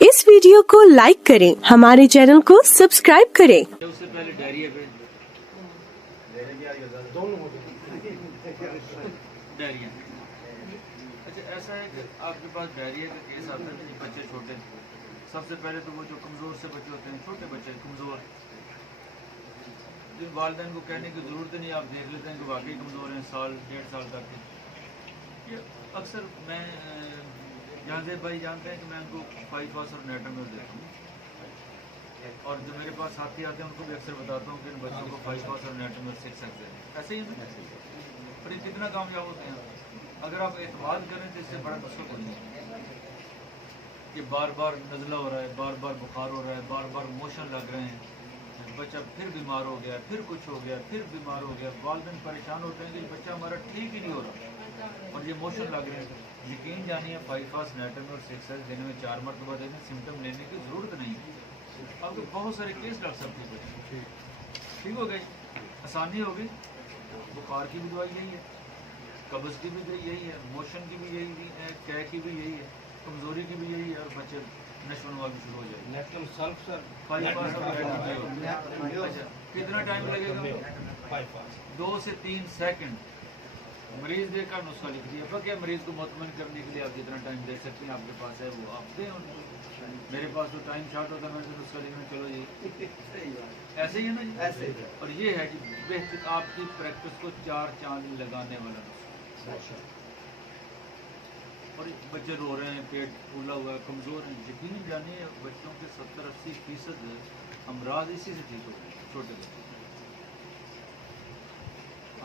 इस वीडियो को लाइक करें, हमारे चैनल को सब्सक्राइब करें। उससे पहले डायरिया पे डायरिया, अच्छा ऐसा है कि आपके पास डायरिया का केस आता है कि बच्चे छोटे, सबसे पहले तो वो जो कमज़ोर से बच्चे होते हैं, छोटे बच्चे कमज़ोर, जिन वालिदैन को कहने की ज़रूरत नहीं, आप देख लेते हैं कि वाकई कमज़ोर हैं, साल डेढ़ साल तक के। ये अक्सर मैं जानते भाई जानते हैं कि मैं उनको 5 पास और नेटम देता हूँ, और जो मेरे पास साथी आते हैं उनको भी अक्सर बताता हूँ कि इन बच्चों को 5 पास और नेटम सीख सकते हैं। ऐसे ही और ये कितना कामयाब होते हैं अगर आप एतमाद करें तो इससे बड़ा नुस्खा कोई नहीं कि बार बार नज़ला हो रहा है, बार बार बुखार हो रहा है, बार बार मोशन लग रहे हैं, बच्चा फिर बीमार हो गया, फिर कुछ हो गया, फिर बीमार हो गया, वालिदैन परेशान होते हैं कि बच्चा हमारा ठीक ही नहीं हो रहा और ये मोशन लग रहे हैं। यकीन जानिए 5 पास नेटम और 6 दिन में 4 मरतबा देने, सिम्टम लेने की ज़रूरत नहीं है। आपके बहुत सारे केस डॉक्टर साहब ठीक हो गए, आसानी हो गई। बुखार की भी दवाई यही है, कब्ज़ की भी यही है, मोशन की भी यही है, कैह की भी यही है, कमज़ोरी की भी यही है, और बच्चे नशो भी शुरू हो जाए। अच्छा कितना टाइम लगेगा? 2 से 3 सेकंड। मरीज देखकर नुस्खा लिख दिया, क्या मरीज को मुतमईन करने के लिए आप जितना टाइम दे सकते हैं आपके पास है वो आप दें उनको। मेरे पास तो टाइम शॉर्ट होता है, मैं तो नुस्खा लिखना, चलो जी ऐसे ही है ना जी, ऐसे। और ये है जी बेहतर आपकी प्रैक्टिस को 4 चांद लगाने वाला नुस्खा। और बच्चे रो रहे हैं, पेट फूला हुआ है, कमज़ोर हैं, यकीन जानिए बच्चों के 70-80% अमराज इसी से ठीक हो गए। छोटे बच्चे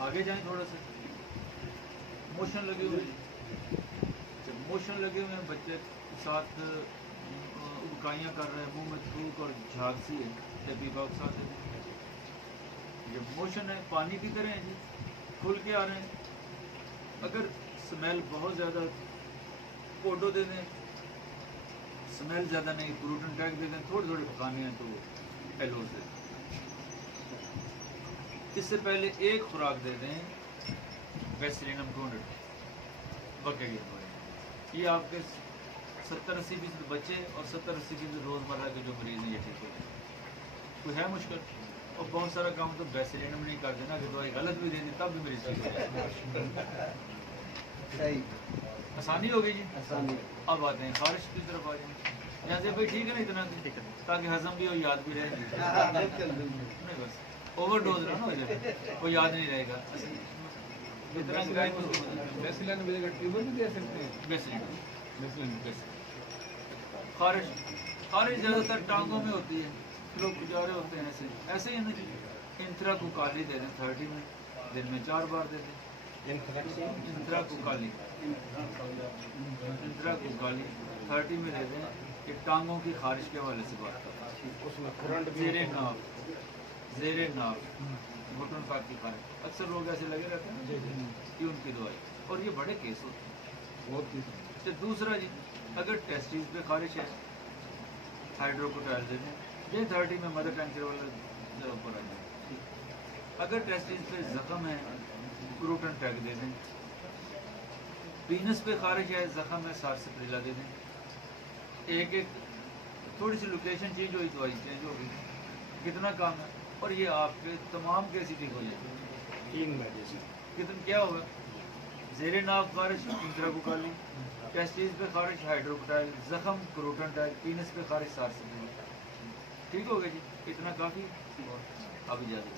आगे जाएं थोड़ा सा, मोशन लगे हुए हैं, जब मोशन लगे हुए हैं बच्चे के साथ उबकाइयाँ कर रहे हैं, मुंह में थूक और झाग सी है, तपीबा के साथ जब मोशन है पानी की तरह है जी, खुल के आ रहे हैं। अगर स्मेल बहुत ज़्यादा कोडो दे दें, स्मेल ज़्यादा नहीं, प्रोटीन टैग दे दें, थोड़ी थोड़ी पकाने हैं तो एलोज दे दें। इससे पहले एक खुराक दे दें वेस्लिनम 200 बके की दवाई। ये आपके 70-80% बच्चे और 70-80% रोज़मर्रा के जो मरीज़ हैं ये ठीक हो जाए। कोई है मुश्किल? और बहुत सारा काम तो वेस्लिनम नहीं कर देना कि दवाई गलत भी दे दी तब भी मरीज़ ठीक हो जाए। आसानी हो गई जी, आसानी। अब आते हैं खारिश की तरफ आ जाए। यहाँ से भाई ठीक है ना इतना, ताकि हजम भी हो, याद भी रहे। नहीं बस ओवरडोज ना हो जाए, वो याद नहीं रहेगा। खारिश खारिश ज़्यादातर टांगों में होती है, लोग गुजारे होते हैं ऐसे ऐसे ही ना जी। इंथरा को काली दे दें 30 में, दिन में 4 बार दे दें। इंथरा को काली 30 में दे दें। कि टांगों की खारिश के हवाले से बात करते हैं, ज़ेरे नाव घुटन पाक की खारिश, अक्सर लोग ऐसे लगे रहते हैं कि उनकी दवाई, और ये बड़े केस होते हैं बहुत। तो दूसरा जी, अगर टेस्टिस पे खारिश है हाइड्रोकोटाइल दे दें, ये 30 में मदर टैंकर वाला ऊपर आ जाए। अगर टेस्टिस पे ज़ख़म है प्रोटन टैग दे दें। पीनस पे खारिश है, ज़ख़म है, सारसिप्रिला दे दें। एक थोड़ी सी लोकेशन चेंज हुई, दवाई चेंज हो गई, कितना काम है, और ये आपके तमाम केस ठीक हो जाएंगे। 3 मेडिसिन कितना क्या होगा? ज़ेरे नाव खारिश इंट्राबुकाली, टेस्टिस पे खारिश हाइड्रोकोटाइल, ज़ख़म प्रोटन टैग, पीनस पे खारिश सारसिप्रिला, ठीक हो गया जी। इतना काफ़ी। अब इजाज़त।